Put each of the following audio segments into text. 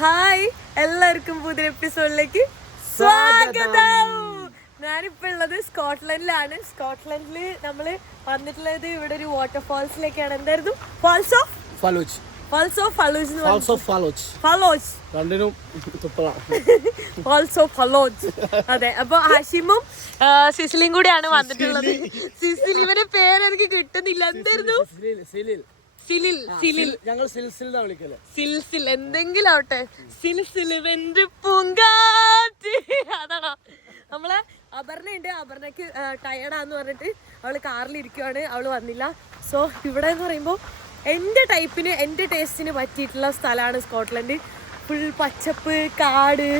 Hi, എല്ലാവർക്കും പുതിയ എപ്പിസോഡിലേക്ക് സ്വാഗതം. ഞാനിപ്പോ ഉള്ളത് സ്കോട്ട്ലൻഡിലാണ്. സ്കോട്ട്ലൻഡില് നമ്മള് വന്നിട്ടുള്ളത് ഇവിടെ ഒരു വാട്ടർഫാൾസിലേക്കാണ്. എന്തായിരുന്നു? ഫാൾസ് ഓഫ് ഫലൂജ്. അതെ, അപ്പൊ ഹാഷിമും സിസിലിയും കൂടിയാണ് വന്നിട്ടുള്ളത്. സിസിൽ ഇവരെ പേരെനിക്ക് കിട്ടുന്നില്ല. എന്തായിരുന്നു? സിൽസിൽ എന്തെങ്കിലും ആവട്ടെ. സിൽസിൽ വെന്ത് പൂങ്കാറ്റ്. അതാണോ? നമ്മളെ അപർണ ഉണ്ട്. അപർണക്ക് ടയർഡാന്ന് പറഞ്ഞിട്ട് അവള് കാറിലിരിക്കുവാണ്. അവള് വന്നില്ല. സോ ഇവിടെ എന്ന് പറയുമ്പോൾ എൻ്റെ ടൈപ്പിന്, എൻ്റെ ടേസ്റ്റിന് പറ്റിയിട്ടുള്ള സ്ഥലമാണ് സ്കോട്ട്ലൻഡ്. ഫുൾ പച്ചപ്പ്, കാട്,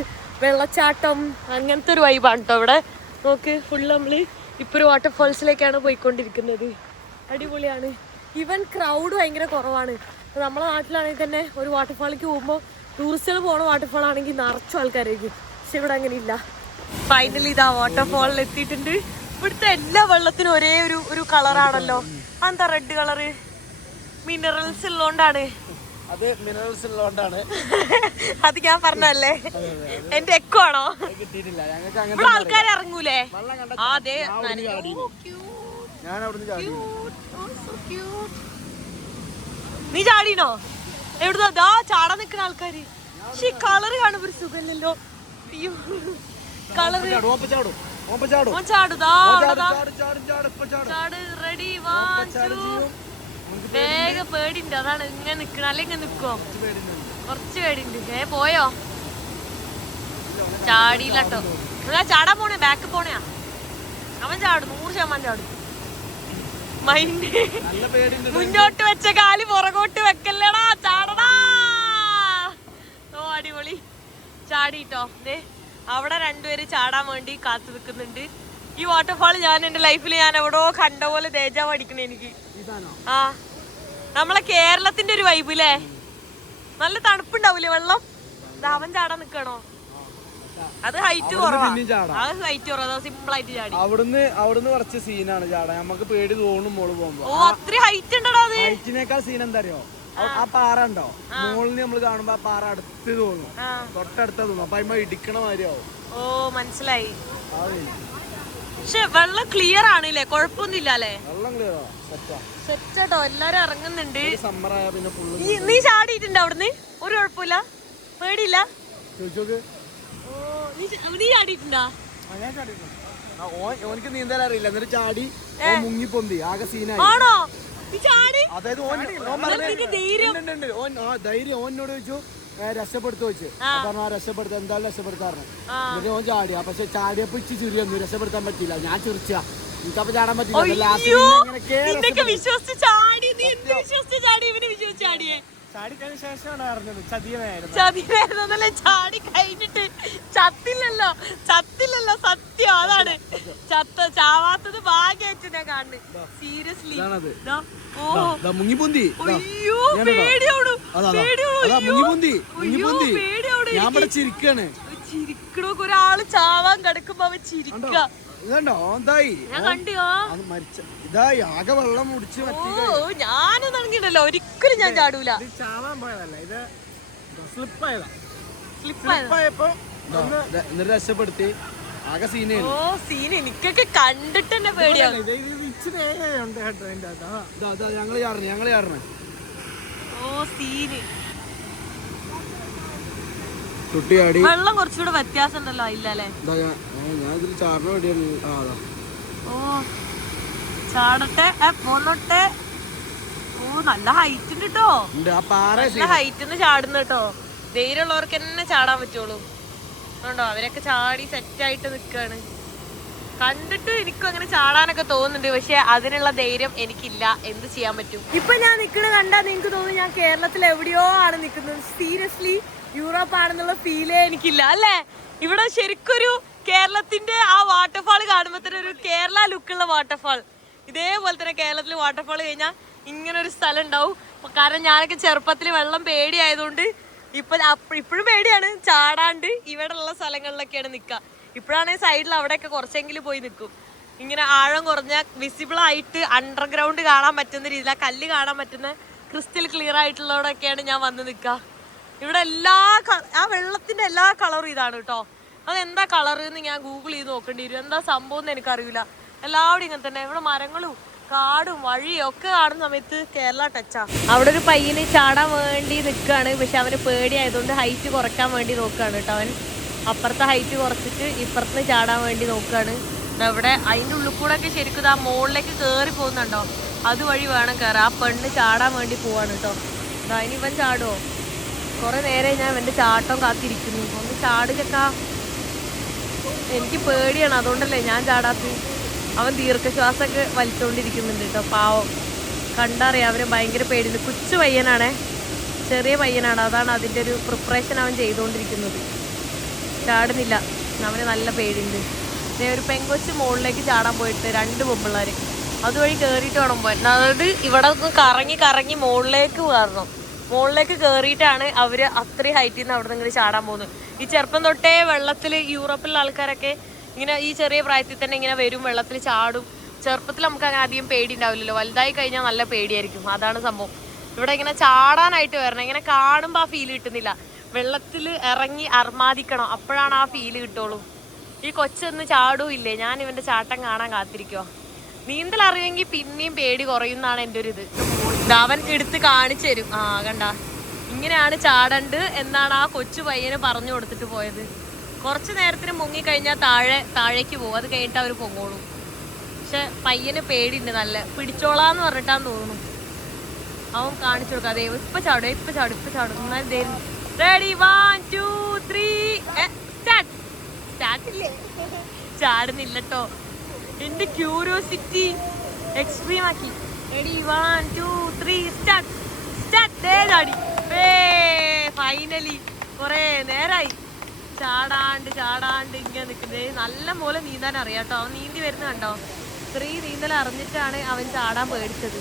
വെള്ളച്ചാട്ടം, അങ്ങനത്തെ ഒരു വൈബാണ് കേട്ടോ ഇവിടെ. നോക്ക്, ഫുൾ നമ്മൾ ഇപ്പോൾ ഒരു വാട്ടർഫാൾസിലേക്കാണ് പോയിക്കൊണ്ടിരിക്കുന്നത്. അടിപൊളിയാണ്. ഈവൻ ക്രൗഡ് ഭയങ്കര കുറവാണ്. നമ്മളെ നാട്ടിലാണെങ്കിൽ തന്നെ ഒരു വാട്ടർഫാളിലേക്ക് പോകുമ്പോൾ ടൂറിസ്റ്റുകൾ പോകുന്ന വാട്ടർഫാൾ ആണെങ്കിൽ നിറച്ചും ആൾക്കാരായിരിക്കും. പക്ഷെ ഇവിടെ അങ്ങനെ ഇല്ല. ഫൈനലി ഇതാ വാട്ടർഫാളിൽ എത്തിയിട്ടുണ്ട്. ഇവിടുത്തെ എല്ലാ വെള്ളത്തിനും ഒരേ ഒരു കളറാണല്ലോ. എന്താ റെഡ് കളറ്? മിനറൽസ് ഉള്ളോണ്ടാണ്. അത് ഞാൻ പറഞ്ഞല്ലേ? എന്റെ എക്കോ ആണോ? ഇവിടെ ആൾക്കാർ ഇറങ്ങൂലേ? അതെ. നീ ചാടീനോ? എവിടുന്നാ ചാടാൻ നിക്കുന്ന ആൾക്കാര്? പക്ഷെ കളറ് കാണുമ്പോ ഒരു സുഖമില്ലല്ലോ. അയ്യോ, കളറ് റെഡി. വേഗം പേടിണ്ട്. അതാണ് ഇങ്ങനെ നിക്കണ. അല്ലെങ്കിൽ നിക്കുവോ? കുറച്ച് പേടിണ്ട്. പോയോ? ചാടിയില്ലട്ടോ. ചാടാൻ പോണേ, ബാക്ക് പോണയാ. അവൻ ചാടും, 100% ചാടും. മൈൻഡ് മുന്നോട്ട് വെച്ച കാല് പുറകോട്ട് വെക്കല്ലടാ, ചാടടാ. ഓ അടിപൊളി, ചാടിട്ടോ. അവിടെ രണ്ടുപേര് ചാടാൻ വേണ്ടി കാത്തു നിൽക്കുന്നുണ്ട്. ഈ വാട്ടർഫാൾ ഞാൻ എന്റെ ലൈഫിൽ ഞാൻ എവിടോ കണ്ട പോലെ ദേജാവ് അടിക്കണേ എനിക്ക്. ആ, നമ്മളെ കേരളത്തിന്റെ ഒരു വൈബ് അല്ലേ? നല്ല തണുപ്പുണ്ടാവൂലേ വെള്ളം? അവൻ ചാടാൻ നിക്കണോ? അത് ഹൈറ്റ് കുറവാ. സിമ്പിൾ ആയിട്ട് ചാടി. അവിടുന്ന് കുറച്ച് സീനാണ് ചാടാൻ. നമുക്ക് പേടി തോന്നും മോള് പോകുമ്പോ. ഓ, അത്ര ഹൈറ്റ് ഉണ്ടോ? ഹൈറ്റിനേക്കാൾ സീൻ എന്താ അറിയോ? ആ പാറ ഉണ്ടോ, മുകളിൽ നമ്മള് കാണുമ്പോ ആ പാറ അടുത്ത് തോന്നും, തൊട്ടടുത്ത തോന്നും. അപ്പൊ അതിമ്മ ഇടിക്കണ മാതിരിയാവും. ഓ, മനസ്സിലായി. പക്ഷെ വെള്ളം ക്ലിയർ ആണല്ലേ? കുഴപ്പമൊന്നുമില്ല അല്ലേ? വെള്ളം ക്ലിയറാ, സെറ്റാട്ടോ. എല്ലാരും ഇറങ്ങുന്നുണ്ട്. സമ്മറായ പിന്നെ നീ ചാടിയിട്ടുണ്ടോ അവിടുന്ന്? ഒരു കുഴപ്പമില്ല, പേടിയില്ല? ചോദിച്ചോക്ക്. നീ ചാടിയിട്ടുണ്ടോ? ഓനിക്ക് നീന്താൻ അറിയില്ല, എന്നിട്ട് ചാടി മുങ്ങി പൊന്തി. ആകെ സീനായി. ആണോ? അതായത് ധൈര്യം ഓനോട് ചോദിച്ചു രക്ഷപ്പെടുത്തു വെച്ച്. പറഞ്ഞു രക്ഷപ്പെടുത്ത, എന്തായാലും രക്ഷപ്പെടുത്താറുണ്ട്. എന്നിട്ട് ഓൻ ചാടിയാ. പക്ഷെ ചാടിയപ്പോ ഇച്ചി ചിരി വന്നു, രക്ഷപ്പെടുത്താൻ പറ്റില്ല. ഞാൻ ചിരിച്ച, എനിക്കപ്പൊ ചാടാൻ പറ്റില്ല. ചാടിക്കഴിഞ്ഞ ശേഷമാണ് അറിഞ്ഞത് ചതിയായിരുന്നു. ചാടി കഴിഞ്ഞിട്ട് ചത്തില്ലല്ലോ. സത്യം അതാണ്. ചാവാത്തത് ഭാഗ്യമായിട്ട് ഞാൻ കാണുന്നത്. സീരിയസ്ലി മുങ്ങിപ്പൊന്തി. അയ്യോ, പേടിയോടും ചിരിക്കാണ്. ചിരിക്കണോക്ക് ഒരാള് ചാവാൻ കിടക്കുമ്പോ അവൻ ചിരിക്ക. ആകെ വെള്ളം മുടിച്ച് ഞാനൊന്നും ഇറങ്ങിയിട്ടല്ലോ, ഒരിക്കലും ഞാൻ ചാടൂല. ചാവാൻ പോയതല്ല, ഇത് രക്ഷപ്പെടുത്തി. ആകെ സീൻ. ഓ, സീൻ എനിക്കൊക്കെ കണ്ടിട്ട് തന്നെ പേടിയാണ്. ഞങ്ങള് ചാടണേ. ഓ, സീന്. കുട്ടിയാടി. വെള്ളം കുറച്ചുകൂടെ വ്യത്യാസം ഉണ്ടല്ലോ? ഇല്ലല്ലേ? ഞാനിതിൽ ചാടണ വേണ്ടിയാണ്. ഓ, ചാടട്ടെ, പോന്നോട്ടെ. ഓ, നല്ല ഹൈറ്റ് ഉണ്ട് കേട്ടോ. നല്ല ഹൈറ്റിന്ന് ചാടുന്ന കേട്ടോ. ധൈര്യമുള്ളവർക്ക് തന്നെ ചാടാൻ പറ്റുള്ളൂ. അതുകൊണ്ടോ അവരൊക്കെ ചാടി സെറ്റായിട്ട് നിൽക്കാണ്. കണ്ടിട്ട് എനിക്കും അങ്ങനെ ചാടാനൊക്കെ തോന്നുന്നുണ്ട്. പക്ഷെ അതിനുള്ള ധൈര്യം എനിക്കില്ല. എന്ത് ചെയ്യാൻ പറ്റും? ഇപ്പൊ ഞാൻ നിക്കണ കണ്ടാ നിങ്ങക്ക് തോന്നുന്നു ഞാൻ കേരളത്തിൽ എവിടെയോ ആണ് നിക്കുന്നത്. സീരിയസ്ലി യൂറോപ്പ് ആണെന്നുള്ള ഫീലേ എനിക്കില്ല അല്ലേ? ഇവിടെ ശരിക്കൊരു കേരളത്തിന്റെ ആ വാട്ടർഫാൾ കാണുമ്പോ തന്നെ ഒരു കേരള ലുക്കുള്ള വാട്ടർഫാൾ. ഇതേപോലെ തന്നെ കേരളത്തിൽ വാട്ടർഫാൾ കഴിഞ്ഞാൽ ഇങ്ങനെ ഒരു സ്ഥലം ഉണ്ടാവും. കാരണം ഞാനൊക്കെ ചെറുപ്പത്തിൽ വെള്ളം പേടിയായതുകൊണ്ട് ഇപ്പോഴും പേടിയാണ്. ചാടാണ്ട് ഇവിടെ ഉള്ള സ്ഥലങ്ങളിലൊക്കെയാണ് നിൽക്കുക. ഇപ്പോഴാണെങ്കിൽ സൈഡിൽ അവിടെയൊക്കെ കുറച്ചെങ്കിലും പോയി നിൽക്കും. ഇങ്ങനെ ആഴം കുറഞ്ഞ വിസിബിൾ ആയിട്ട് അണ്ടർഗ്രൗണ്ട് കാണാൻ പറ്റുന്ന രീതിയിൽ, ആ കല്ല് കാണാൻ പറ്റുന്ന ക്രിസ്റ്റൽ ക്ലിയർ ആയിട്ടുള്ളവിടെയൊക്കെയാണ് ഞാൻ വന്ന് നിൽക്കുക. ഇവിടെ എല്ലാ ഇതിന്റെ എല്ലാ കളറും ഇതാണ് കേട്ടോ. അതെന്താ കളർ എന്ന് ഞാൻ ഗൂഗിൾ ചെയ്ത് നോക്കേണ്ടി വരും. എന്താ സംഭവം എന്ന് എനിക്കറിയില്ല. എല്ലാവരും ഇങ്ങനെ തന്നെ. ഇവിടെ മരങ്ങളും കാടും വഴിയും ഒക്കെ കാണുന്ന സമയത്ത് കേരള ടച്ചാ. അവിടെ ഒരു പയ്യന് ചാടാൻ വേണ്ടി നിൽക്കുകയാണ്. പക്ഷെ അവന് പേടിയായതുകൊണ്ട് ഹൈറ്റ് കുറയ്ക്കാൻ വേണ്ടി നോക്കുകയാണ് കേട്ടോ. അവൻ അപ്പുറത്തെ ഹൈറ്റ് കുറച്ചിട്ട് ഇപ്പുറത്ത് ചാടാൻ വേണ്ടി നോക്കുകയാണ്. അവിടെ അതിൻ്റെ ഉള്ളിൽ കൂടെ ഒക്കെ ശരിക്കും ആ മുകളിലേക്ക് കയറി പോകുന്നുണ്ടോ, അതുവഴി വേണം കയറാം. ആ പെണ്ണ് ചാടാൻ വേണ്ടി പോവാണ് കേട്ടോ. അതിന് ഇവൻ ചാടുമോ? കുറെ നേരം ഞാൻ ഇവന്റെ ചാട്ടം കാത്തിരിക്കുന്നു. ഒന്ന് ചാടിലൊക്കെ എനിക്ക് പേടിയാണ്, അതുകൊണ്ടല്ലേ ഞാൻ ചാടാത്ത. അവൻ ദീർഘശ്വാസമൊക്കെ വലിച്ചുകൊണ്ടിരിക്കുന്നുണ്ട് കേട്ടോ. പാവം കണ്ടറിയാം, അവന് ഭയങ്കര പേടിയുണ്ട്. കൊച്ചു പയ്യനാണേ, ചെറിയ പയ്യനാണ്. അതാണ് അതിൻ്റെ ഒരു പ്രിപ്പറേഷൻ അവൻ ചെയ്തുകൊണ്ടിരിക്കുന്നത്. ചാടുന്നില്ല, അവന് നല്ല പേടിയുണ്ട്. ഒരു പെങ്കൊച്ച് മുകളിലേക്ക് ചാടാൻ പോയിട്ട് 2 പെമ്പിള്ളേർ അതുവഴി കയറിയിട്ട് വേണം പോകാൻ. അതായത് ഇവിടെ ഒന്ന് കറങ്ങി കറങ്ങി മുകളിലേക്ക് കയറണം. മുകളിലേക്ക് കയറിയിട്ടാണ് അവർ അത്രയും ഹൈറ്റിൽ നിന്ന് അവിടെ നിന്ന് ഇങ്ങനെ ചാടാൻ പോകുന്നത്. ഈ ചെറുപ്പം തൊട്ടേ വെള്ളത്തിൽ യൂറോപ്പിലുള്ള ആൾക്കാരൊക്കെ ഇങ്ങനെ ഈ ചെറിയ പ്രായത്തിൽ തന്നെ ഇങ്ങനെ വരും, വെള്ളത്തിൽ ചാടും. ചെറുപ്പത്തിൽ നമുക്ക് അങ്ങനെ അധികം പേടി ഉണ്ടാവില്ലല്ലോ, വലുതായി കഴിഞ്ഞാൽ നല്ല പേടിയായിരിക്കും. അതാണ് സംഭവം. ഇവിടെ ഇങ്ങനെ ചാടാനായിട്ട് വരണം. ഇങ്ങനെ കാണുമ്പോൾ ആ ഫീൽ കിട്ടുന്നില്ല. വെള്ളത്തിൽ ഇറങ്ങി അർമാദിക്കണം, അപ്പോഴാണ് ആ ഫീൽ കിട്ടുള്ളൂ. ഈ കൊച്ചൊന്ന് ചാടുമില്ലേ, ഞാൻ ഇവന്റെ ചാട്ടം കാണാൻ കാത്തിരിക്കുക. നീന്തൽ അറിയുമെങ്കിൽ പിന്നെയും പേടി കുറയുന്നാണ് എൻ്റെ ഒരു ഇത്. അവൻ എടുത്ത് കാണിച്ചു തരും. ആ കണ്ട, ഇങ്ങനെയാണ് ചാടണ്ട് എന്നാണ് ആ കൊച്ചു പയ്യന് പറഞ്ഞു കൊടുത്തിട്ട് പോയത്. കുറച്ച് നേരത്തിന് മുങ്ങിക്കഴിഞ്ഞാൽ താഴേക്ക് പോകും. അത് കഴിഞ്ഞിട്ട് അവർ പൊങ്ങോളും. പക്ഷെ പയ്യന് പേടിയുണ്ട്, നല്ല പിടിച്ചോളാന്ന് പറഞ്ഞിട്ടാന്ന് തോന്നുന്നു. അവൻ കാണിച്ചു കൊടുക്കാം. അതെ ഇപ്പൊ ചാടും, ഇപ്പൊ ചാടും, ഇപ്പൊ ചാടും. എന്നാലും റെഡി 1 2 3 സ്റ്റാർട്ട്. സ്റ്റാർട്ടില്ലേ, ചാടുന്നില്ല കേട്ടോ. എന്റെ ക്യൂരിയോസിറ്റി എക്സ്ട്രീം ആക്കി. Ready 1 2 3 start. സ്റ്റാർട്ട്. ചാടി. ഫൈനലി കുറെ നേരായി ചാടാണ്ട് ഇങ്ങനെ നിൽക്കുന്നത്. നല്ല പോലെ നീന്താൻ അറിയാം കേട്ടോ. അവൻ നീന്തി വരുന്ന കണ്ടോ. ഇത്രയും നീന്തൽ അറിഞ്ഞിട്ടാണ് അവൻ ചാടാൻ പേടിച്ചത്.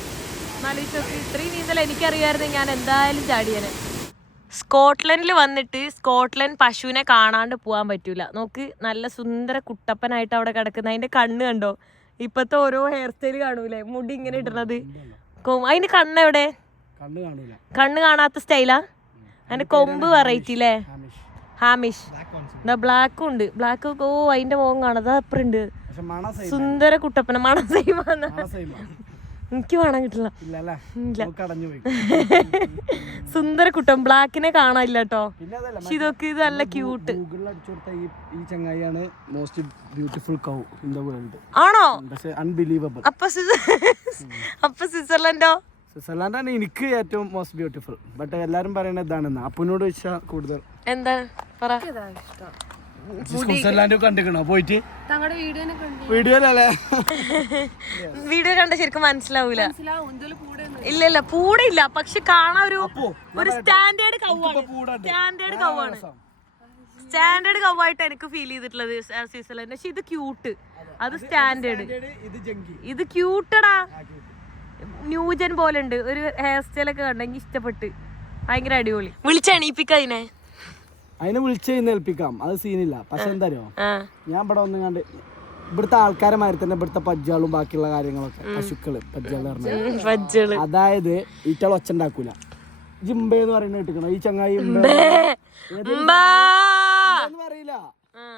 എന്നാലും ഇത്രയും നീന്തൽ എനിക്കറിയാമായിരുന്നു, ഞാൻ എന്തായാലും ചാടിയാന്. സ്കോട്ട്ലൻഡിൽ വന്നിട്ട് സ്കോട്ട്ലൻഡ് പശുവിനെ കാണാണ്ട് പോകാൻ പറ്റൂല. നോക്ക്, നല്ല സുന്ദര കുട്ടപ്പനായിട്ട് അവിടെ കിടക്കുന്ന. അതിന്റെ കണ്ണ് കണ്ടോ, ഇപ്പത്തെ ഓരോ ഹെയർ സ്റ്റൈൽ കാണൂലേ, മുടി ഇങ്ങനെ ഇടുന്നത്. അതിന്റെ കണ്ണെവിടെ? കണ്ണ് കാണാത്ത സ്റ്റൈലാ. അതിന്റെ കൊമ്പ് വെറൈറ്റി അല്ലേ, ഹാമിഷ്. ബ്ലാക്കും ഉണ്ട്. ബ്ലാക്ക് ഓ അതിന്റെ മുഖം കാണാതെ അപ്പുറണ്ട്. സുന്ദര കുട്ടപ്പന. മണം സെയിമാണ്. എനിക്ക് കാണാൻ കിട്ടില്ല. സുന്ദര കുട്ടൻ. ബ്ലാക്കിനെ കാണാനില്ല കേട്ടോ. പക്ഷെ ഇതൊക്കെ ഇത് നല്ല ക്യൂട്ട് ആണോ? അപ്പൊ സ്വിറ്റ്സർലൻഡോ? സ്വിറ്റ്സർലാൻഡാണ് എനിക്ക് ഏറ്റവും മോസ്റ്റ് ബ്യൂട്ടിഫുൾ. ബട്ട് എല്ലാരും പറയുന്നത് ഇതാണെന്ന്. അപ്പനോട് ചോദിച്ചാൽ കൂടുതൽ എന്താ സ്വിറ്റ്സർലാൻഡ് കണ്ടിക്കണോ പോയിട്ട്? വീഡിയോയിലല്ലേ? വീഡിയോ കണ്ട ശരിക്കും മനസ്സിലാവൂല. ഇല്ല പൂടെ ഇല്ല, പക്ഷെ കാണാൻ ഒരു സ്റ്റാൻഡേർഡ് കൗവാണ്. സ്റ്റാൻഡേർഡ് കൗവായിട്ട് എനിക്ക് ഫീൽ ചെയ്തിട്ടുള്ളത് സ്വിറ്റ്സർലൻഡ്. പക്ഷെ ഇത് ക്യൂട്ട്, അത് സ്റ്റാൻഡേർഡ്. ഇത് ക്യൂട്ടടാ, ന്യൂജൻ പോലെ ഉണ്ട്. ഒരു ഹെയർ സ്റ്റൈലൊക്കെ കണ്ടെങ്കിൽ ഇഷ്ടപ്പെട്ട്, ഭയങ്കര അടിപൊളി. വിളിച്ചെണീപ്പിക്ക അതിനെ വിളിച്ചേൽപ്പിക്കാം, അത് സീനില്ല. പക്ഷെ എന്താ ഞാൻ ഇവിടെ ഒന്നും കണ്ട് ഇവിടുത്തെ ആൾക്കാരെ മാതിരി തന്നെ ഇവിടുത്തെ പജ്ജാളും ബാക്കിയുള്ള കാര്യങ്ങളൊക്കെ പശുക്കള് പജ്ജാള്. അതായത് ഈറ്റകൾ ഒച്ച ഉണ്ടാക്കൂല. ജിംബെന്ന് പറയുന്നത് കേട്ടിക്കണോ? ഈ ചങ്ങായി പറയില്ല.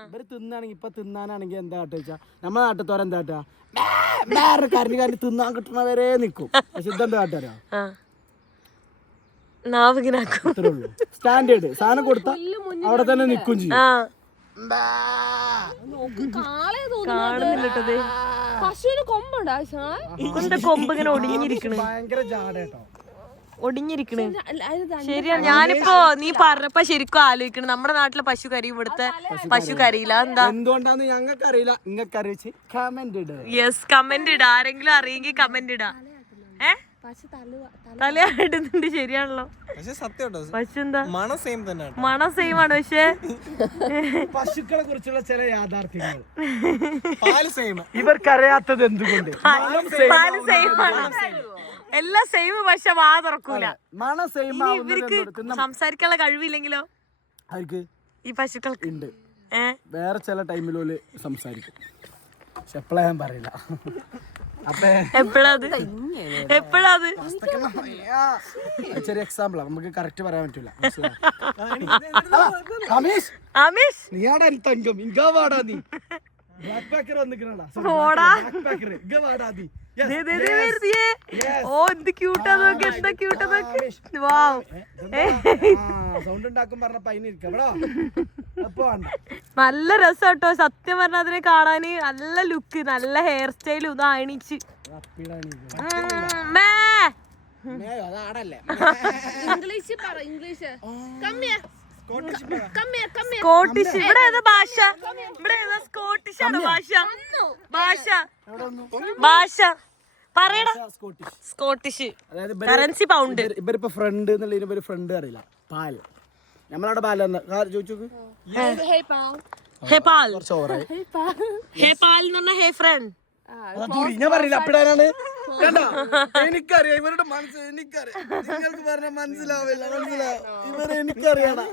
ഇവര് തിന്നാണെങ്കിൽ ഇപ്പൊ തിന്നാനാണെങ്കിൽ എന്താ കാട്ട വെച്ചാ നമ്മളെ നാട്ടിത്തോരെ എന്താ കാട്ടാ, കരഞ്ഞ് തിന്നാൻ കിട്ടണവരെ നിക്കും. പക്ഷെ ഇതെന്താ കാട്ടാ, സ്റ്റാൻഡേർഡ് സാധനം കൊടുത്താ അവിടെ തന്നെ നിക്കും ചെയ്യും. കാണുന്നില്ലട്ടത്. കൊമ്പ് ഇങ്ങനെ ഒടിഞ്ഞിരിക്കണ്, ഭയങ്കര ജാടേട്ടോ, ഒടിഞ്ഞിരിക്കണ്. ശരിയാണ്. ഞാനിപ്പോ നീ പറഞ്ഞപ്പോ ശരിക്കും ആലോചിക്കണം, നമ്മുടെ നാട്ടിലെ പശു കരയും, ഇവിടുത്തെ പശു കരയില്ല. എന്താ എന്തുകൊണ്ടാന്ന് ഞങ്ങൾക്ക് അറിയില്ല. നിങ്ങൾക്ക് അറിയിച്ച് കമന്റ് ഇടുക. യെസ്, കമന്റ് ഇടാ. ആരെങ്കിലും അറിയെങ്കിൽ കമന്റ് ഇടാ. തലയാടുന്നുണ്ട്. ശരിയാണല്ലോ. പശു എന്താ മണം സെയിം ആണ്. പക്ഷെ പശുക്കളെ കുറിച്ചുള്ള ചില യാഥാർത്ഥ്യങ്ങൾ ഇവർക്കറിയാത്തത് എന്തുകൊണ്ട്? എല്ലാം സെയിം, പക്ഷെ വാ തുറക്കൂല. മണം സെയിം. ഇവർക്ക് സംസാരിക്കാനുള്ള കഴിവില്ലെങ്കിലോ ഈ പശുക്കൾക്ക് ഉണ്ട്. വേറെ ചില ടൈമിലോല് സംസാരിക്കും, പക്ഷെ എപ്പോഴാ ഞാൻ പറയില്ല. ചെറിയ എക്സാമ്പിളാ, നമുക്ക് കറക്റ്റ് പറയാൻ പറ്റൂല. ആമിഷ് നീയാടാ തങ്കം ഇങ്കാ വാടാ നീ black packer വന്നിക്കണടാ black packer Inca വാടാ നീ ഓ എന്ത് ക്യൂട്ടാ നോക്കി, എന്താ ക്യൂട്ടാ നോക്കി. വാവ് സൗണ്ട് ഉണ്ടാക്കും പറഞ്ഞപ്പോ അതിനിരിക്കടാ. അപ്പൊ നല്ല രസം കേട്ടോ സത്യം പറഞ്ഞ അതിനെ കാണാന്. നല്ല ലുക്ക്, നല്ല ഹെയർ സ്റ്റൈലും ഇതാ അണിച്ച്. സ്കോട്ടിഷ്. ഇവിടെ ഏതാ ഭാഷ? ഇവിടെ ഏതാ സ്കോട്ടിഷ് ആണ് ഭാഷ. ഭാഷ ഭാഷ പറയടാ. Scottish currency pound. ഇവരിപ്പോ ഫ്രണ്ട് എന്നുള്ളതിന് ഫ്രണ്ട് അറിയില്ല. പാൽ നമ്മളവിടെ പാൽ ചോദിച്ചു. ഹേ പാൽ ഹേ പാൽ എന്ന് പറഞ്ഞ ഹേ ഫ്രണ്ട്. ഞാൻ പറയില്ല അപ്പിടാനാണ്. എനിക്കറിയാം ഇവരുടെ മനസ്സ്, എനിക്കറിയാം. നിങ്ങൾക്ക് പറഞ്ഞ മനസ്സിലാവില്ല. ഇവരെ എനിക്കറിയാടാ.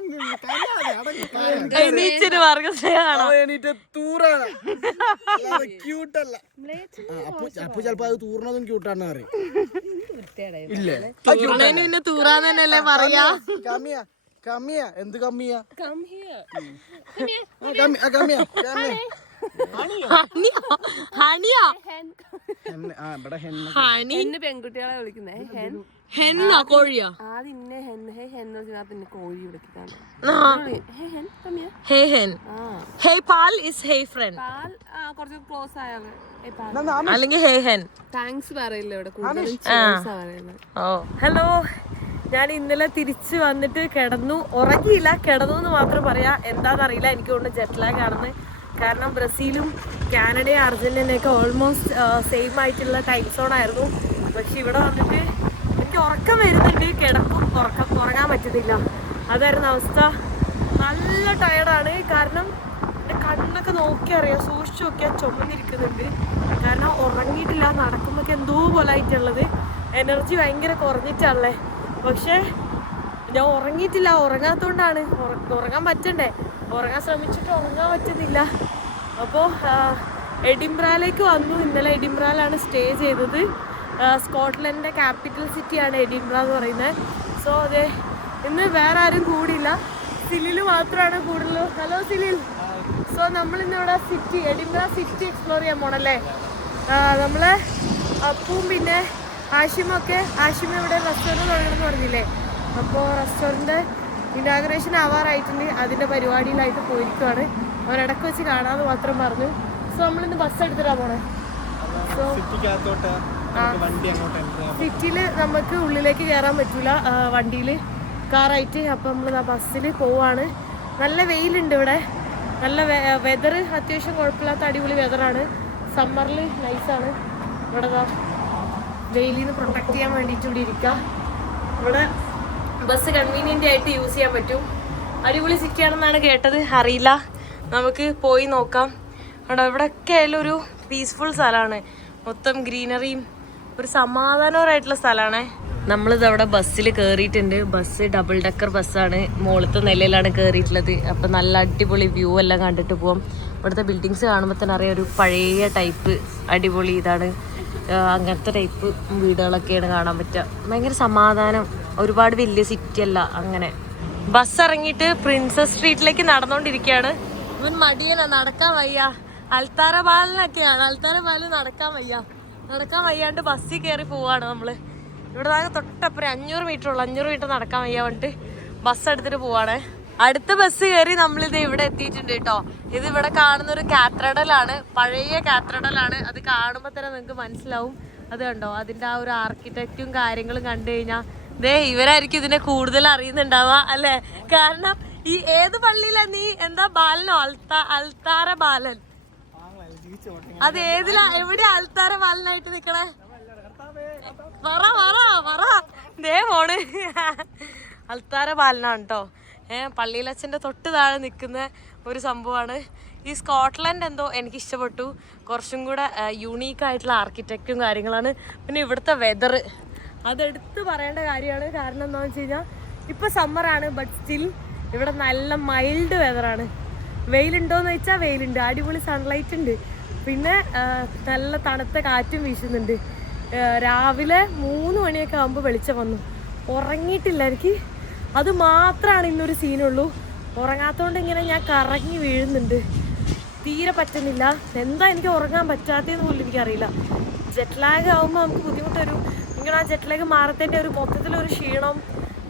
എണീറ്റ് തൂറാണ്, ക്യൂട്ടല്ല. അപ്പൊ ചെലപ്പോ അത് തൂർണതും ക്യൂട്ടാന്ന് പറയും. ഇല്ലേ പിന്നെ തൂറാന്ന് തന്നെയല്ലേ പറയാ. കമ്മിയാ കമ്മിയാ എന്ത് കമ്മിയാ? പെൺകുട്ടികളെ വിളിക്കുന്നേ കോഴിയോ? കോഴി വിളിക്കാണ്. കുറച്ച് ക്ലോസ് ആയാല് അല്ലെങ്കിൽ ഹേ ഹെൻ. താങ്ക്സ് പറയില്ല ഇവിടെ കൂടുതലും. ഹലോ, ഞാൻ ഇന്നലെ തിരിച്ച് വന്നിട്ട് കിടന്നു. ഉറങ്ങിയില്ല, കിടന്നു എന്ന് മാത്രം പറയാ. എന്താണെന്നറിയില്ല, എനിക്ക് തോന്നുന്നു ജെറ്റ് ലാഗ് ആണെന്ന്. കാരണം ബ്രസീലും കാനഡയും അർജന്റീനയൊക്കെ ഓൾമോസ്റ്റ് സെയിം ആയിട്ടുള്ള ടൈം സോൺ ആയിരുന്നു. പക്ഷെ ഇവിടെ വന്നിട്ട് എനിക്ക് ഉറക്കം വരുന്നുണ്ട്, കിടക്കും, ഉറങ്ങാൻ പറ്റുന്നില്ല. അതായിരുന്നു അവസ്ഥ. നല്ല ടയർഡാണ്. കാരണം എൻ്റെ കണ്ണൊക്കെ നോക്കി അറിയാം, സൂക്ഷിച്ചു നോക്കിയാൽ ചുമന്നിരിക്കുന്നുണ്ട്. കാരണം ഉറങ്ങിയിട്ടില്ല, നടക്കുമ്പോൾ എന്തോ പോലെ ആയിട്ടുള്ളത്. എനർജി ഭയങ്കര കുറഞ്ഞിട്ടാണല്ലേ. പക്ഷേ ഞാൻ ഉറങ്ങിയിട്ടില്ല. ഉറങ്ങാത്തതുകൊണ്ടാണ്. ഉറങ്ങാൻ പറ്റണ്ടേ, ഉറങ്ങാൻ ശ്രമിച്ചിട്ട് ഉറങ്ങാൻ പറ്റുന്നില്ല. അപ്പോൾ എഡിൻബ്രയിലേക്ക് വന്നു. ഇന്നലെ എഡിൻബ്രയിലാണ് സ്റ്റേ ചെയ്തത്. സ്കോട്ട്ലൻഡിൻ്റെ ക്യാപിറ്റൽ സിറ്റിയാണ് എഡിൻബ്ര എന്ന് പറയുന്നത്. സോ അതെ, ഇന്ന് വേറെ ആരും കൂടിയില്ല, സിലിൽ മാത്രമാണ് കൂടുതൽ. ഹലോ സിലിൽ. സോ നമ്മളിന്നിവിടെ സിറ്റി, എഡിൻബ്ര സിറ്റി എക്സ്പ്ലോർ ചെയ്യാൻ പോണല്ലേ. നമ്മൾ അപ്പും പിന്നെ ആഷിമൊക്കെ, ആഷിമ ഇവിടെ റെസ്റ്റോറൻറ്റ് തുടങ്ങണമെന്ന് പറഞ്ഞില്ലേ. അപ്പോൾ റെസ്റ്റോറൻറ്റ് ഇനാഗറേഷൻ ആവാറായിട്ടുണ്ട്. അതിൻ്റെ പരിപാടിയിലായിട്ട് പോയിരിക്കുവാണ്. അവരിടക്ക് വെച്ച് കാണാമെന്ന് മാത്രം പറഞ്ഞു. സോ നമ്മളിന്ന് ബസ് എടുത്തിട്ടാണ് പോണേ. സോ സിറ്റിയിൽ നമുക്ക് ഉള്ളിലേക്ക് കയറാൻ പറ്റൂല വണ്ടിയിൽ, കാറായിട്ട്. അപ്പോൾ നമ്മൾ ബസ്സിൽ പോവാണ്. നല്ല വെയിലുണ്ട് ഇവിടെ, നല്ല വെതർ അത്യാവശ്യം കുഴപ്പമില്ലാത്ത അടിപൊളി വെതറാണ്. സമ്മറിൽ നൈസാണ്. ഇവിടെ വെയിലിൽ നിന്ന് പ്രൊട്ടക്ട് ചെയ്യാൻ വേണ്ടിയിട്ട് ഇവിടെ ഇരിക്കുക. ഇവിടെ ബസ് കൺവീനിയൻ്റ് ആയിട്ട് യൂസ് ചെയ്യാൻ പറ്റും. അടിപൊളി സിറ്റിയാണെന്നാണ് കേട്ടത്, അറിയില്ല, നമുക്ക് പോയി നോക്കാം. ഇവിടെയൊക്കെ ആയാലും ഒരു പീസ്ഫുൾ സ്ഥലമാണ്. മൊത്തം ഗ്രീനറിയും ഒരു സമാധാനപരമായിട്ടുള്ള സ്ഥലമാണ്. നമ്മളിത് അവിടെ ബസ്സിൽ കയറിയിട്ടുണ്ട്. ബസ് ഡബിൾ ഡെക്കർ ബസ്സാണ്. മുകളിലത്തെ നിലയിലാണ് കയറിയിട്ടുള്ളത്. അപ്പം നല്ല അടിപൊളി വ്യൂ എല്ലാം കണ്ടിട്ട് പോവാം. ഇവിടുത്തെ ബിൽഡിങ്സ് കാണുമ്പോൾ തന്നെ അറിയാം, ഒരു പഴയ ടൈപ്പ് അടിപൊളി ഇതാണ്. അങ്ങനത്തെ ടൈപ്പ് വീടുകളൊക്കെയാണ് കാണാൻ പറ്റുക. ഭയങ്കര സമാധാനം. ഒരുപാട് വലിയ സിറ്റി അല്ല അങ്ങനെ. ബസ് ഇറങ്ങിയിട്ട് പ്രിൻസസ് സ്ട്രീറ്റിലേക്ക് നടന്നുകൊണ്ടിരിക്കുകയാണ്. ഇവൻ മടിയനാ, നടക്കാൻ വയ്യ. അൽത്താര പാലിനൊക്കെയാണ്. അൽത്താര പാലിൽ നടക്കാൻ വയ്യാണ്ട് ബസ്സിൽ കയറി പോവാണ് നമ്മള്. ഇവിടെ താഴെ തൊട്ടപ്പുറം 500 മീറ്റർ ഉള്ളു. 500 മീറ്റർ നടക്കാൻ വയ്യ പറഞ്ഞിട്ട് ബസ് എടുത്തിട്ട് പോവാണ്. അടുത്ത ബസ് കയറി നമ്മളിത് ഇവിടെ എത്തിയിട്ടുണ്ട് കേട്ടോ. ഇത് ഇവിടെ കാണുന്ന ഒരു കാത്തഡ്രലാണ്, പഴയ കാത്തഡ്രലാണ്. അത് കാണുമ്പോൾ തന്നെ നിങ്ങൾക്ക് മനസ്സിലാവും. അത് കണ്ടോ, അതിൻ്റെ ആ ഒരു ആർക്കിടെക്റ്റും കാര്യങ്ങളും കണ്ടു കഴിഞ്ഞാൽ ഇവരായിരിക്കും ഇതിനെ കൂടുതൽ അറിയുന്നുണ്ടാവുക അല്ലേ. കാരണം ഈ ഏത് പള്ളിയിലാ നീ, എന്താ ബാലനോ, അൽത്താര ബാലൻ? അത് ഏതിലാ, എവിടെയാ അൽത്താര ബാലനായിട്ട് നിക്കണേ? പറ പോണ്. അൽത്താര ബാലനാണ് കേട്ടോ. പള്ളിയിലച്ഛൻ്റെ തൊട്ട് താഴെ നിൽക്കുന്ന ഒരു സംഭവമാണ്. ഈ സ്കോട്ട്ലൻഡ് എന്തോ എനിക്ക് ഇഷ്ടപ്പെട്ടു. കുറച്ചും കൂടെ യുണീക്കായിട്ടുള്ള ആർക്കിടെക്റ്റും കാര്യങ്ങളാണ്. പിന്നെ ഇവിടുത്തെ വെതർ അതെടുത്ത് പറയേണ്ട കാര്യമാണ്. കാരണം എന്താണെന്ന് വെച്ച് കഴിഞ്ഞാൽ ഇപ്പോൾ സമ്മറാണ്, ബട്ട് സ്റ്റിൽ ഇവിടെ നല്ല മൈൽഡ് വെതറാണ്. വെയിലുണ്ടോയെന്ന് ചോദിച്ചാൽ വെയിലുണ്ട്, അടിപൊളി സൺലൈറ്റ് ഉണ്ട്. പിന്നെ നല്ല തണുത്ത കാറ്റും വീശുന്നുണ്ട്. രാവിലെ 3 മണിയൊക്കെ ആകുമ്പോൾ വെളിച്ചം വന്നു. ഉറങ്ങിയിട്ടില്ല എനിക്ക്, അത് മാത്രമാണ് ഇന്നൊരു സീനുള്ളൂ. ഉറങ്ങാത്തോണ്ട് ഇങ്ങനെ ഞാൻ കറങ്ങി വീഴുന്നുണ്ട്, തീരെ പറ്റുന്നില്ല. എന്താ എനിക്ക് ഉറങ്ങാൻ പറ്റാത്തതെന്ന് പോലും എനിക്കറിയില്ല. ജെറ്റ് ലാഗ് ആകുമ്പോൾ നമുക്ക് ബുദ്ധിമുട്ട് വരും. ഇങ്ങനെ ആ ജെറ്റ് ലാഗ് മാറത്തേൻ്റെ ഒരു മൊത്തത്തിലൊരു ക്ഷീണം,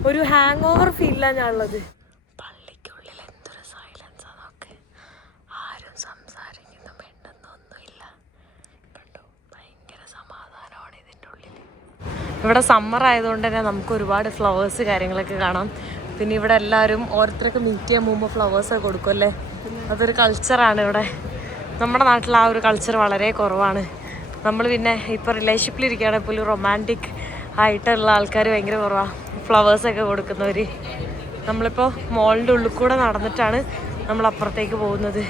ഒരു ഹാങ് ഓവർ ഫീലിലാണ് ഞാനുള്ളത്. പള്ളിക്കുള്ളിൽ എന്തൊരു സൈലൻസ് അതൊക്കെ, ആരും സംസാരിക്കുന്നു മിണ്ടുന്നൊന്നുമില്ല. കണ്ടോ, ഭയങ്കര സമാധാനമാണ് ഇതിൻ്റെ ഉള്ളിൽ. ഇവിടെ സമ്മർ ആയതുകൊണ്ട് തന്നെ നമുക്ക് ഒരുപാട് ഫ്ലവേഴ്സ് കാര്യങ്ങളൊക്കെ കാണാം. പിന്നെ ഇവിടെ എല്ലാവരും ഓരോരുത്തരൊക്കെ മീറ്റ് ചെയ്യാൻ പോകുമ്പോൾ ഫ്ലവേഴ്സൊക്കെ കൊടുക്കും അല്ലേ. അതൊരു കൾച്ചറാണ് ഇവിടെ. നമ്മുടെ നാട്ടിൽ ആ ഒരു കൾച്ചർ വളരെ കുറവാണ്. നമ്മൾ പിന്നെ ഇപ്പോൾ റിലേഷൻഷിപ്പിലിരിക്കുകയാണെങ്കിൽ പോലും റൊമാൻറ്റിക് ആയിട്ടുള്ള ആൾക്കാർ ഭയങ്കര കുറവാണ്, ഫ്ലവേഴ്സൊക്കെ കൊടുക്കുന്നവർ. നമ്മളിപ്പോൾ മോളിൻ്റെ ഉള്ളിൽ കൂടെ നടന്നിട്ടാണ് നമ്മൾ അപ്പുറത്തേക്ക് പോകുന്നത്.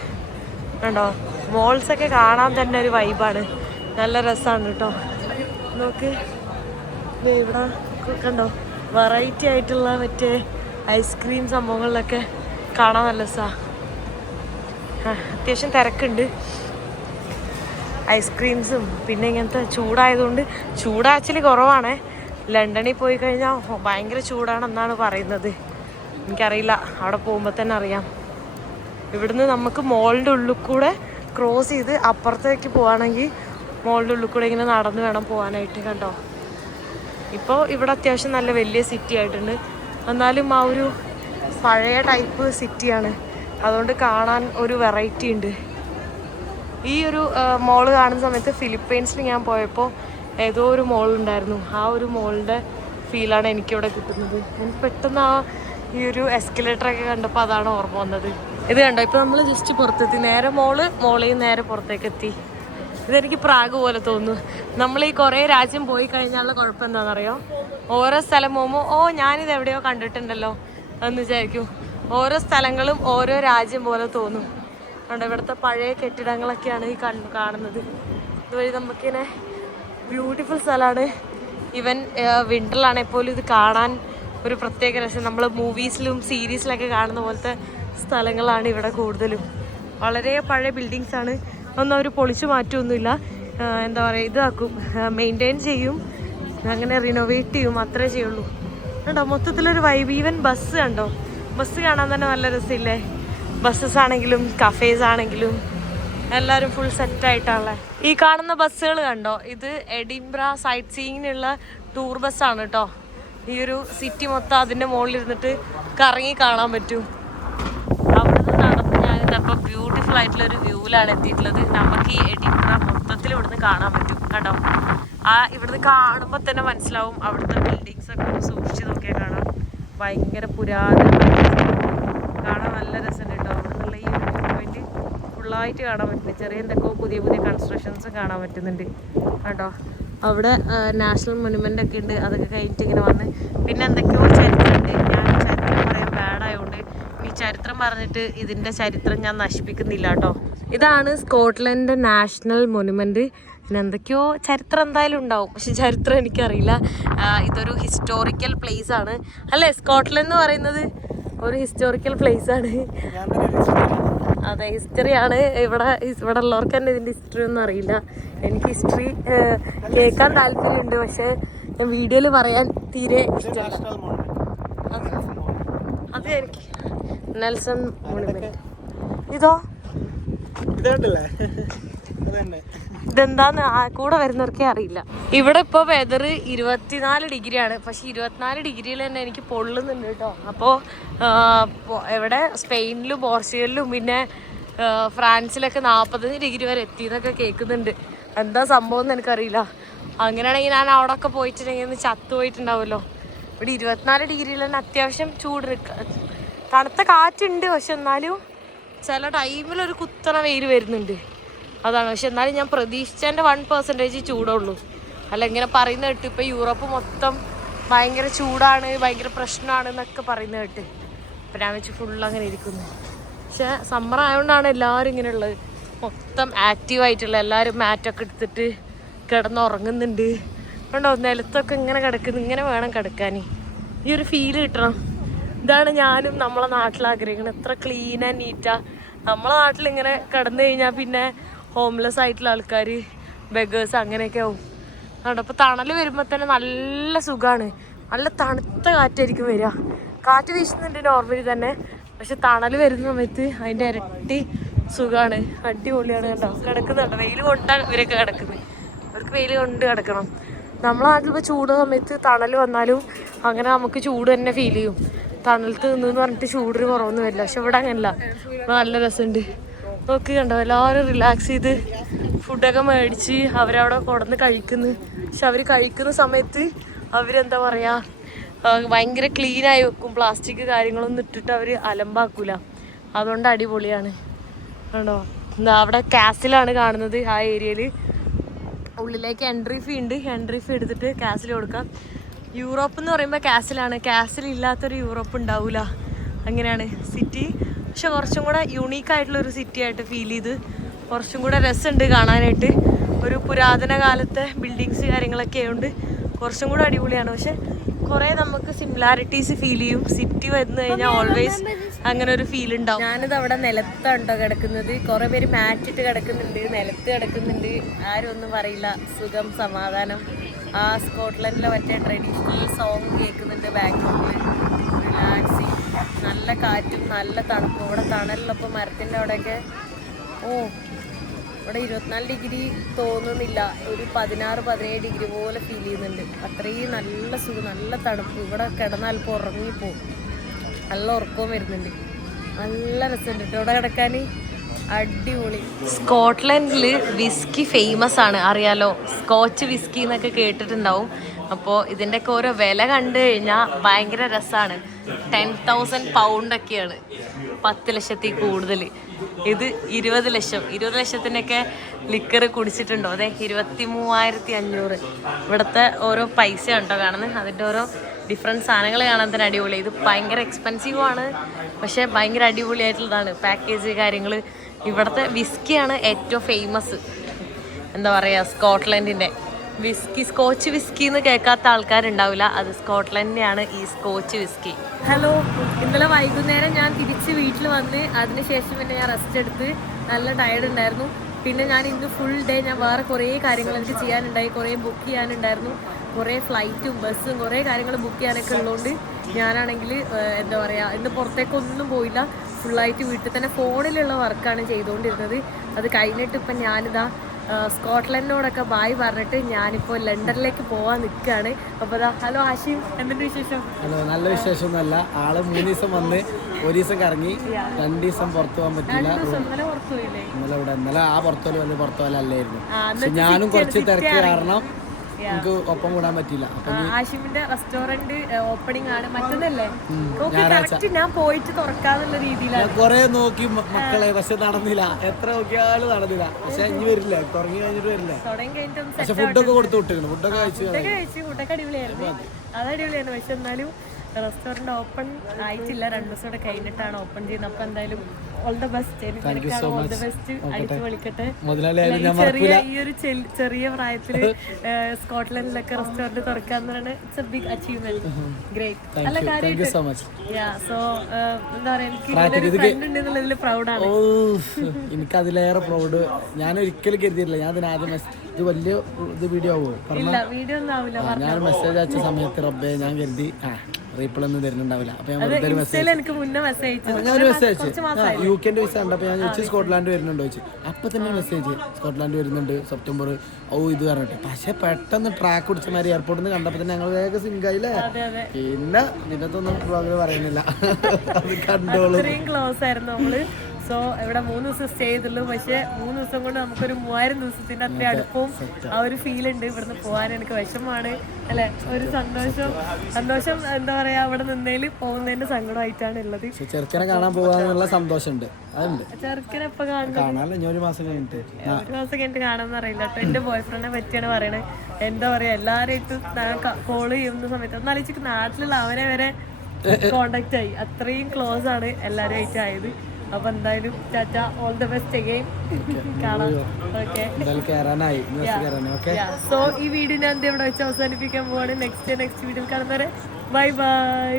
കണ്ടോ, മോൾസൊക്കെ കാണാൻ തന്നെ ഒരു വൈബാണ്, നല്ല രസമാണ് കേട്ടോ. നോക്ക് ഇവിടെ കണ്ടോ, വെറൈറ്റി ആയിട്ടുള്ള മറ്റേ ഐസ്ക്രീം സംഭവങ്ങളിലൊക്കെ കാണാൻ നല്ല രസമാണ്. അത്യാവശ്യം തിരക്കുണ്ട്, ഐസ്ക്രീംസും. പിന്നെ ഇങ്ങനത്തെ ചൂടായതുകൊണ്ട്, ചൂട് ആക്ച്വലി കുറവാണ്. ലണ്ടനിൽ പോയി കഴിഞ്ഞാൽ ഭയങ്കര ചൂടാണെന്നാണ് പറയുന്നത്. എനിക്കറിയില്ല, അവിടെ പോകുമ്പോൾ തന്നെ അറിയാം. ഇവിടുന്ന് നമുക്ക് മോളിൻ്റെ ഉള്ളിൽ കൂടെ ക്രോസ് ചെയ്ത് അപ്പുറത്തേക്ക് പോവുകയാണെങ്കിൽ മോളിൻ്റെ ഉള്ളിൽ കൂടെ ഇങ്ങനെ നടന്ന് വേണം പോകാനായിട്ട്. കണ്ടോ, ഇപ്പോൾ ഇവിടെ അത്യാവശ്യം നല്ല വലിയ സിറ്റി ആയിട്ടുണ്ട്. എന്നാലും ആ ഒരു പഴയ ടൈപ്പ് സിറ്റിയാണ്, അതുകൊണ്ട് കാണാൻ ഒരു വെറൈറ്റി ഉണ്ട്. ഈ ഒരു മോള് കാണുന്ന സമയത്ത് ഫിലിപ്പൈൻസിൽ ഞാൻ പോയപ്പോൾ ഏതോ ഒരു മോളുണ്ടായിരുന്നു, ആ ഒരു മോളുടെ ഫീലാണ് എനിക്കിവിടെ കിട്ടുന്നത്. എനിക്ക് പെട്ടെന്ന് ആ ഈ ഒരു എസ്കലേറ്ററൊക്കെ കണ്ടപ്പോൾ അതാണ് ഓർമ്മ വന്നത്. ഇത് കണ്ടോ, ഇപ്പോൾ നമ്മൾ ജസ്റ്റ് പുറത്തെത്തി, നേരെ മോളിൽ നേരെ പുറത്തേക്ക് എത്തി. ഇതെനിക്ക് പ്രാഗ് പോലെ തോന്നുന്നു. നമ്മൾ ഈ കുറേ രാജ്യം പോയി കഴിഞ്ഞാലുള്ള കുഴപ്പം എന്താണെന്നറിയോ, ഓരോ സ്ഥലം പോകുമ്പോൾ ഞാനിത് എവിടെയോ കണ്ടിട്ടുണ്ടല്ലോ എന്ന് വിചാരിക്കും. ഓരോ സ്ഥലങ്ങളും ഓരോ രാജ്യം പോലെ തോന്നും. അതുകൊണ്ട് ഇവിടുത്തെ പഴയ കെട്ടിടങ്ങളൊക്കെയാണ് ഈ കാണുന്നത്. ഇതുവഴി നമുക്കിങ്ങനെ ബ്യൂട്ടിഫുൾ സ്ഥലമാണ്. ഈവൻ വിൻ്ററിലാണെങ്കിൽ പോലും ഇത് കാണാൻ ഒരു പ്രത്യേക രസം. നമ്മൾ മൂവീസിലും സീരീസിലൊക്കെ കാണുന്ന പോലത്തെ സ്ഥലങ്ങളാണ് ഇവിടെ കൂടുതലും. വളരെ പഴയ ബിൽഡിങ്സാണ്, ഒന്നും അവർ പൊളിച്ചു മാറ്റുമൊന്നുമില്ല. എന്താ പറയുക, ഇതാക്കും, മെയിൻറ്റെയിൻ ചെയ്യും, അങ്ങനെ റിനോവേറ്റ് ചെയ്യും, അത്രേ ചെയ്യുള്ളൂ. കണ്ടോ, മൊത്തത്തിലൊരു വൈബ്. ഈവൻ ബസ് കണ്ടോ, ബസ് കാണാൻ തന്നെ നല്ല രസമില്ലേ. ബസ്സസ് ആണെങ്കിലും കഫേസ് ആണെങ്കിലും എല്ലാവരും ഫുൾ സെറ്റായിട്ടാണല്ലേ. ഈ കാണുന്ന ബസ്സുകൾ കണ്ടോ, ഇത് എഡിൻബ്ര സൈറ്റ് സീയിങ്ങിനുള്ള ടൂർ ബസ്സാണ് കേട്ടോ. ഈ ഒരു സിറ്റി മൊത്തം അതിൻ്റെ മുകളിലിരുന്നിട്ട് കറങ്ങി കാണാൻ പറ്റും. അവിടുന്ന് നടന്ന് ഞാനിതപ്പോൾ ബ്യൂട്ടിഫുൾ ആയിട്ടുള്ളൊരു വ്യൂവിലാണ് എത്തിയിട്ടുള്ളത്. നമുക്ക് ഈ എഡിൻബ്ര മൊത്തത്തിൽ ഇവിടുന്ന് കാണാൻ പറ്റും. കണ്ടോ, ഇവിടുന്ന് കാണുമ്പോൾ തന്നെ മനസ്സിലാവും അവിടുത്തെ ബിൽഡിങ്സൊക്കെ സൂക്ഷിച്ച് നോക്കിയാൽ കാണാം. ഭയങ്കര പുരാതനമായിട്ട് കാണാൻ നല്ല രസമുണ്ട് കേട്ടോ. അവിടെ നിന്നുള്ള ഈ ഒരു വ്യൂ പോയിന്റ് ഫുള്ളായിട്ട് കാണാൻ പറ്റുന്നുണ്ട്. ചെറിയ എന്തൊക്കെയോ പുതിയ പുതിയ കൺസ്ട്രക്ഷൻസും കാണാൻ പറ്റുന്നുണ്ട് കേട്ടോ. അവിടെ നാഷണൽ മോണുമെൻ്റ് ഒക്കെ ഉണ്ട്, അതൊക്കെ കഴിഞ്ഞിട്ട് ഇങ്ങനെ വന്ന്. പിന്നെ എന്തൊക്കെയോ ചരിത്രമുണ്ട്. ഞാൻ ചരിത്രം പറയാൻ ബാഡായതുകൊണ്ട് ഈ ചരിത്രം പറഞ്ഞിട്ട് ഇതിൻ്റെ ചരിത്രം ഞാൻ നശിപ്പിക്കുന്നില്ല കേട്ടോ. ഇതാണ് സ്കോട്ട്ലൻഡ് നാഷണൽ മോണുമെൻറ്റ്. പിന്നെ എന്തൊക്കെയോ ചരിത്രം എന്തായാലും ഉണ്ടാവും, പക്ഷെ ചരിത്രം എനിക്കറിയില്ല. ഇതൊരു ഹിസ്റ്റോറിക്കൽ പ്ലേസ് ആണ് അല്ലേ, സ്കോട്ട്ലൻഡ് എന്ന് പറയുന്നത് ഒരു ഹിസ്റ്റോറിക്കൽ പ്ലേസ് ആണ്. അതെ, ഹിസ്റ്ററിയാണ്. ഇവിടെ ഉള്ളവർക്ക് തന്നെ ഇതിൻ്റെ ഹിസ്റ്ററി ഒന്നും അറിയില്ല. എനിക്ക് ഹിസ്റ്ററി കേൾക്കാൻ താല്പര്യമുണ്ട്, പക്ഷെ ഞാൻ വീഡിയോയിൽ പറയാൻ തീരെ ഇഷ്ടമല്ല. അത് എനിക്ക് നെൽസൺ മോണുമെന്റ്. ഇതോ ഇതെന്താന്ന് കൂടെ വരുന്നവർക്കേ അറിയില്ല. ഇവിടെ ഇപ്പോൾ വെതർ 24 ഡിഗ്രിയാണ്, പക്ഷെ 24 ഡിഗ്രിയിൽ തന്നെ എനിക്ക് പൊള്ളുന്നുണ്ട് കേട്ടോ. അപ്പോൾ ഇവിടെ സ്പെയിനിലും പോർച്ചുഗലിലും പിന്നെ ഫ്രാൻസിലൊക്കെ 40 ഡിഗ്രി വരെ എത്തി എന്നൊക്കെ കേൾക്കുന്നുണ്ട്. എന്താ സംഭവം എന്ന് എനിക്കറിയില്ല. അങ്ങനെയാണെങ്കിൽ ഞാൻ അവിടെ ഒക്കെ പോയിട്ടുണ്ടെങ്കിൽ ഒന്ന് ചത്തു പോയിട്ടുണ്ടാവുമല്ലോ. ഇവിടെ 24 ഡിഗ്രിയിൽ തന്നെ അത്യാവശ്യം ചൂട്, തണുത്ത കാറ്റുണ്ട്, പക്ഷെ എന്നാലും ചില ടൈമിലൊരു കുത്തണ വെയിൽ വരുന്നുണ്ട്, അതാണ്. പക്ഷെ എന്നാലും ഞാൻ പ്രതീക്ഷിച്ചതിൻ്റെ 1% ചൂടുള്ളൂ. അല്ല, ഇങ്ങനെ പറയുന്ന കേട്ട് ഇപ്പോൾ യൂറോപ്പ് മൊത്തം ഭയങ്കര ചൂടാണ്, ഭയങ്കര പ്രശ്നമാണ് എന്നൊക്കെ പറയുന്ന കേട്ട്. അപ്പം ഞാൻ വെച്ച് ഫുൾ അങ്ങനെ ഇരിക്കുന്നു. പക്ഷെ സമ്മർ ആയതുകൊണ്ടാണ് എല്ലാവരും ഇങ്ങനെയുള്ളത്, മൊത്തം ആക്റ്റീവായിട്ടുള്ള എല്ലാവരും മാറ്റൊക്കെ എടുത്തിട്ട് കിടന്നുറങ്ങുന്നുണ്ട്. കണ്ടോ, നിലത്തൊക്കെ ഇങ്ങനെ കിടക്കുന്നു. ഇങ്ങനെ വേണം കിടക്കാൻ, ഈ ഒരു ഫീല് കിട്ടണം. ഇതാണ് ഞാനും നമ്മളെ നാട്ടിൽ ആഗ്രഹിക്കുന്നത്. എത്ര ക്ലീൻ ആൻഡ് നീറ്റാ. നമ്മളെ നാട്ടിലിങ്ങനെ കിടന്നു കഴിഞ്ഞാൽ പിന്നെ ഹോംലെസ് ആയിട്ടുള്ള ആൾക്കാർ, ബെഗേഴ്സ് അങ്ങനെയൊക്കെ ആവും. അതുകൊണ്ട് അപ്പോൾ തണൽ വരുമ്പോൾ തന്നെ നല്ല സുഖമാണ്. നല്ല തണുത്ത കാറ്റായിരിക്കും വരിക. കാറ്റ് വീശുന്നുണ്ട് നോർമലി തന്നെ, പക്ഷെ തണൽ വരുന്ന സമയത്ത് അതിന്റെ ഇരട്ടി സുഖമാണ്, അടിപൊളിയാണ്. കണ്ടോ കിടക്കുന്നുണ്ടോ, വെയിൽ കൊണ്ടാണ് ഇവരൊക്കെ കിടക്കുന്നത്. അവർക്ക് വെയിൽ കൊണ്ട് കിടക്കണം. നമ്മളെ നാട്ടിൽ ഇപ്പോൾ ചൂട് സമയത്ത് തണൽ വന്നാലും അങ്ങനെ നമുക്ക് ചൂട് തന്നെ ഫീൽ ചെയ്യും. തണലത്ത് നിന്നെന്ന് പറഞ്ഞിട്ട് ചൂടിന് കുറവൊന്നും വരില്ല. പക്ഷെ ഇവിടെ അങ്ങനല്ല, നല്ല രസമുണ്ട്. നോക്കി കണ്ടോ എല്ലാവരും റിലാക്സ് ചെയ്ത് ഫുഡൊക്കെ മേടിച്ച് അവരവിടെ കൊണ്ടുവന്ന് കഴിക്കുന്നു. പക്ഷെ അവർ കഴിക്കുന്ന സമയത്ത് അവരെന്താ പറയുക, ഭയങ്കര ക്ലീനായി വെക്കും. പ്ലാസ്റ്റിക് കാര്യങ്ങളൊന്നും ഇട്ടിട്ട് അവർ അലമ്പാക്കൂല. അതുകൊണ്ട് അടിപൊളിയാണ്. കണ്ടോ അവിടെ കാസിലാണ് കാണുന്നത്. ആ ഏരിയയിൽ ഉള്ളിലേക്ക് എൻട്രി ഫീ ഉണ്ട്. എൻട്രി ഫീ എടുത്തിട്ട് കാസിൽ കൊടുക്കാം. യൂറോപ്പ് എന്ന് പറയുമ്പോൾ കാസിലാണ്. കാസിൽ ഇല്ലാത്തൊരു യൂറോപ്പ് ഉണ്ടാവില്ല. അങ്ങനെയാണ് സിറ്റി. പക്ഷെ കുറച്ചും കൂടെ യുണീക്കായിട്ടുള്ളൊരു സിറ്റി ആയിട്ട് ഫീൽ ചെയ്ത് കുറച്ചും കൂടെ രസമുണ്ട് കാണാനായിട്ട്. ഒരു പുരാതന കാലത്തെ ബിൽഡിങ്സ് കാര്യങ്ങളൊക്കെ ആയതുകൊണ്ട് കുറച്ചും കൂടെ അടിപൊളിയാണ്. പക്ഷെ കുറേ നമുക്ക് സിമിലാരിറ്റീസ് ഫീൽ ചെയ്യും. സിറ്റി വന്നു കഴിഞ്ഞാൽ ഓൾവേസ് അങ്ങനെ ഒരു ഫീൽ ഉണ്ടാവും. ഞാനിത് അവിടെ നിലത്താണ്ടോ കിടക്കുന്നത്. കുറേ പേര് മാറ്റിട്ട് കിടക്കുന്നുണ്ട്, നിലത്ത് കിടക്കുന്നുണ്ട്. ആരും ഒന്നും പറയില്ല. സുഖം, സമാധാനം. ആ സ്കോട്ട്ലൻഡിലെ മറ്റേ ട്രഡീഷണൽ സോങ് കേൾക്കുന്നുണ്ട് ബാക്ക്ഗ്രൗണ്ടിൽ. റിലാക്സിങ്, നല്ല കാറ്റും നല്ല തണുപ്പും. ഇവിടെ തണലുള്ളപ്പോൾ മരത്തിൻ്റെ അവിടെയൊക്കെ ഇവിടെ 24 ഡിഗ്രി തോന്നുന്നില്ല, ഒരു 16-17 ഡിഗ്രി പോലെ ഫീൽ ചെയ്യുന്നുണ്ട്. അത്രയും നല്ല സുഖം, നല്ല തണുപ്പ്. ഇവിടെ കിടന്നാൽ ഇപ്പോൾ ഉറങ്ങിപ്പോവും. നല്ല ഉറക്കവും വരുന്നുണ്ട്. നല്ല രസമുണ്ട് കേട്ടോ ഇവിടെ കിടക്കാൻ, അടിപൊളി. സ്കോട്ട്ലൻഡിൽ വിസ്കി ഫേമസ് ആണ്, അറിയാലോ. സ്കോച്ച് വിസ്കി എന്നൊക്കെ കേട്ടിട്ടുണ്ടാവും. അപ്പോൾ ഇതിൻ്റെയൊക്കെ ഓരോ വില കണ്ടു കഴിഞ്ഞാൽ ഭയങ്കര രസമാണ്. 10,000 പൗണ്ടൊക്കെയാണ്, 10 ലക്ഷത്തിൽ കൂടുതൽ. ഇത് 20 ലക്ഷം. 20 ലക്ഷത്തിൻ്റെയൊക്കെ ലിക്കർ കുടിച്ചിട്ടുണ്ടോ? അതെ, 23,500. ഇവിടുത്തെ ഓരോ പൈസ ഉണ്ടോ കാണുന്നത്, അതിൻ്റെ ഓരോ ഡിഫറെൻറ്റ് സാധനങ്ങൾ കാണാൻ തന്നെ അടിപൊളി. ഇത് ഭയങ്കര എക്സ്പെൻസീവ് ആണ്, പക്ഷേ ഭയങ്കര അടിപൊളിയായിട്ടുള്ളതാണ് പാക്കേജ് കാര്യങ്ങൾ. ഇവിടുത്തെ വിസ്കിയാണ് ഏറ്റവും ഫേമസ്. എന്താ പറയുക, സ്കോട്ട്ലൻഡിൻ്റെ വിസ്കി. സ്കോച്ച് വിസ്കി എന്ന് കേൾക്കാത്ത ആൾക്കാരുണ്ടാവില്ല. അത് സ്കോട്ട്ലൻഡിനെയാണ് ഈ സ്കോച്ച് വിസ്കി. ഹലോ, ഇന്നലെ വൈകുന്നേരം ഞാൻ തിരിച്ച് വീട്ടിൽ വന്ന് അതിനുശേഷം പിന്നെ ഞാൻ റെസ്റ്റ് എടുത്ത് നല്ല ടയർഡ് ഉണ്ടായിരുന്നു. പിന്നെ ഞാൻ ഇന്ന് ഫുൾ ഡേ ഞാൻ വേറെ കുറേ കാര്യങ്ങൾ എനിക്ക് ചെയ്യാനുണ്ടായി. കുറേ ബുക്ക് ചെയ്യാനുണ്ടായിരുന്നു. കുറേ ഫ്ലൈറ്റും ബസ്സും കുറേ കാര്യങ്ങൾ ബുക്ക് ചെയ്യാനൊക്കെ ഉള്ളതുകൊണ്ട് ഞാനാണെങ്കിൽ എന്താ പറയുക, ഇന്ന് പുറത്തേക്കൊന്നും പോയില്ല. ഫുള്ളായിട്ട് വീട്ടിൽ തന്നെ ഫോണിലുള്ള വർക്കാണ് ചെയ്തുകൊണ്ടിരുന്നത്. അത് കഴിഞ്ഞിട്ട് ഇപ്പം ഞാനിതാ സ്കോട്ട്ലൻഡിനോടൊക്കെ ബായ് പറഞ്ഞിട്ട് ഞാനിപ്പോൾ ലണ്ടനിലേക്ക് പോകാൻ നിൽക്കുകയാണ്. അപ്പോൾ അതാ, ഹലോ ആഷിം, എന്തിൻ്റെ വിശേഷം? ഹലോ, നല്ല വിശേഷമൊന്നുമല്ല. ആള് 3 ദിവസം വന്ന് 1 ദിവസം കറങ്ങി, 2 ദിവസം പുറത്തു പോകാൻ പറ്റില്ല. ഇന്നലെ ആ പുറത്തോല് വന്ന് പുറത്തോല അല്ലായിരുന്നു. ഞാനും കുറച്ച് തിരക്ക് കാരണം നമുക്ക് ഒപ്പം കൂടാൻ പറ്റില്ല. ആഷിമിന്റെ റെസ്റ്റോറന്റ് ഓപ്പണിംഗ് ആണ് മറ്റന്നല്ലേ, ഞാൻ പോയിട്ട് തുറക്കാന്നുള്ള രീതിയിലാണ് കൊറേ നോക്കി മക്കളെ, പക്ഷെ നടന്നില്ല. എത്ര നോക്കിയാലും നടന്നില്ല. പക്ഷെ ഇനി വരില്ല, തുടങ്ങി കഴിഞ്ഞിട്ട് വരില്ല. പക്ഷെ ഫുഡൊക്കെ കൊടുത്തു വിട്ടിരുന്നു. ഫുഡൊക്കെ കഴിച്ചു. ഫുഡൊക്കെ അടിപൊളിയായിരുന്നു. അത് അടിപൊളിയായിരുന്നു. പക്ഷെ എന്നാലും റെസ്റ്റോറന്റ് ഓപ്പൺ ആയിട്ടില്ല. 2 ദിവസം കൂടെ കഴിഞ്ഞിട്ടാണ് ഓപ്പൺ ചെയ്യുന്നത്. അപ്പൊ എന്തായാലും all the best. All the best. അടിച്ചു വിളിക്കട്ടെ. ഈ ഒരു ചെറിയ പ്രായത്തില് സ്കോട്ട്ലൻഡിലൊക്കെ റെസ്റ്റോറന്റ് തുറക്കാന്ന് പറയുന്നത് it's a big achievement. Great. നല്ല കാര്യം. സോ എന്താ പറയാ, എനിക്ക് ഫ്രണ്ട് ഉണ്ടെന്നുള്ളതിൽ പ്രൗഡാണ്. എനിക്ക് അതിലേറെ പ്രൗഡ്. ഞാൻ ഒരിക്കലും കരുതിയില്ല ഞാൻ അതിനാദ്യം ഇത് വലിയ ഇത് വീഡിയോ ആവുമോ? വീഡിയോ ഒന്നും ആവില്ല. ഞാൻ മെസ്സേജ് അയച്ച സമയത്ത് റബ്ബേ ഞാൻ കരുതി റീപ്ലൈ ഒന്നും തരുന്നുണ്ടാവില്ല. അപ്പൊ ഞാൻ വെറുതെ മെസ്സേജ് യുകെന്റെ വിസ ഉണ്ട്. അപ്പൊ ഞാൻ ചോദിച്ചു സ്കോട്ട്ലാൻഡ് വരുന്നുണ്ടോ ചോദിച്ചു. അപ്പൊ തന്നെ മെസ്സേജ് സ്കോട്ട്ലാൻഡ് വരുന്നുണ്ട് സെപ്റ്റംബർ ഇത് പറഞ്ഞിട്ട്. പക്ഷെ പെട്ടെന്ന് ട്രാക്ക് പിടിച്ച മാതിരി എയർപോർട്ടിൽ നിന്ന് കണ്ടപ്പോ തന്നെ ഞങ്ങൾ വേഗം സിങ്കായില്ലേ. പിന്നെ ഇതിനകത്തൊന്നും ബ്ലോഗിൽ പറയുന്നില്ല. അത് കണ്ടോളൂ. ക്ലോസ് ആയിരുന്നു നമ്മള്. സോ ഇവിടെ 3 ദിവസം സ്റ്റേ ചെയ്തുള്ളൂ. പക്ഷെ 3 ദിവസം കൊണ്ട് നമുക്കൊരു 3000 ദിവസത്തിന്റെ അത്ര അടുപ്പവും ആ ഒരു ഫീൽ ഉണ്ട്. ഇവിടുന്ന് പോകാൻ എനിക്ക് വിഷമാണ് അല്ലെ, ഒരു സന്തോഷം എന്താ പറയാ, അവിടെ നിന്നേല് പോകുന്നതിന്റെ സങ്കടമായിട്ടാണ് ഉള്ളത്. ചെറുക്കനെ കാണാൻ പോകാനുള്ള സന്തോഷമുണ്ട്. അതുണ്ട്. ചെറുക്കനെ എപ്പൊ കാണാൻ? ഒരു മാസം കഴിഞ്ഞിട്ട് കാണാമെന്ന് അറിയില്ല കേട്ടോ. എന്റെ ബോയ് ഫ്രണ്ടിനെ പറ്റിയാണ് പറയണത്. എന്താ പറയാ, എല്ലാരായിട്ടും കോള് ചെയ്യുന്ന സമയത്ത് ഒന്നാലോചിച്ച് നാട്ടിലുള്ള അവനെ വരെ കോണ്ടാക്ട് ആയി. അത്രയും ക്ലോസ് ആണ് എല്ലാരും ആയിട്ട് ആയത്. അപ്പൊ എന്തായാലും Tata, all the best again. കാണാം. ഓക്കെ, സോ ഈ വീഡിയോ ഞാൻ ഇവിടെ വെച്ച് അവസാനിപ്പിക്കാൻ പോവാണ്. നെക്സ്റ്റ് വീഡിയോയിൽ കാണുന്നവരെ ബൈ ബൈ.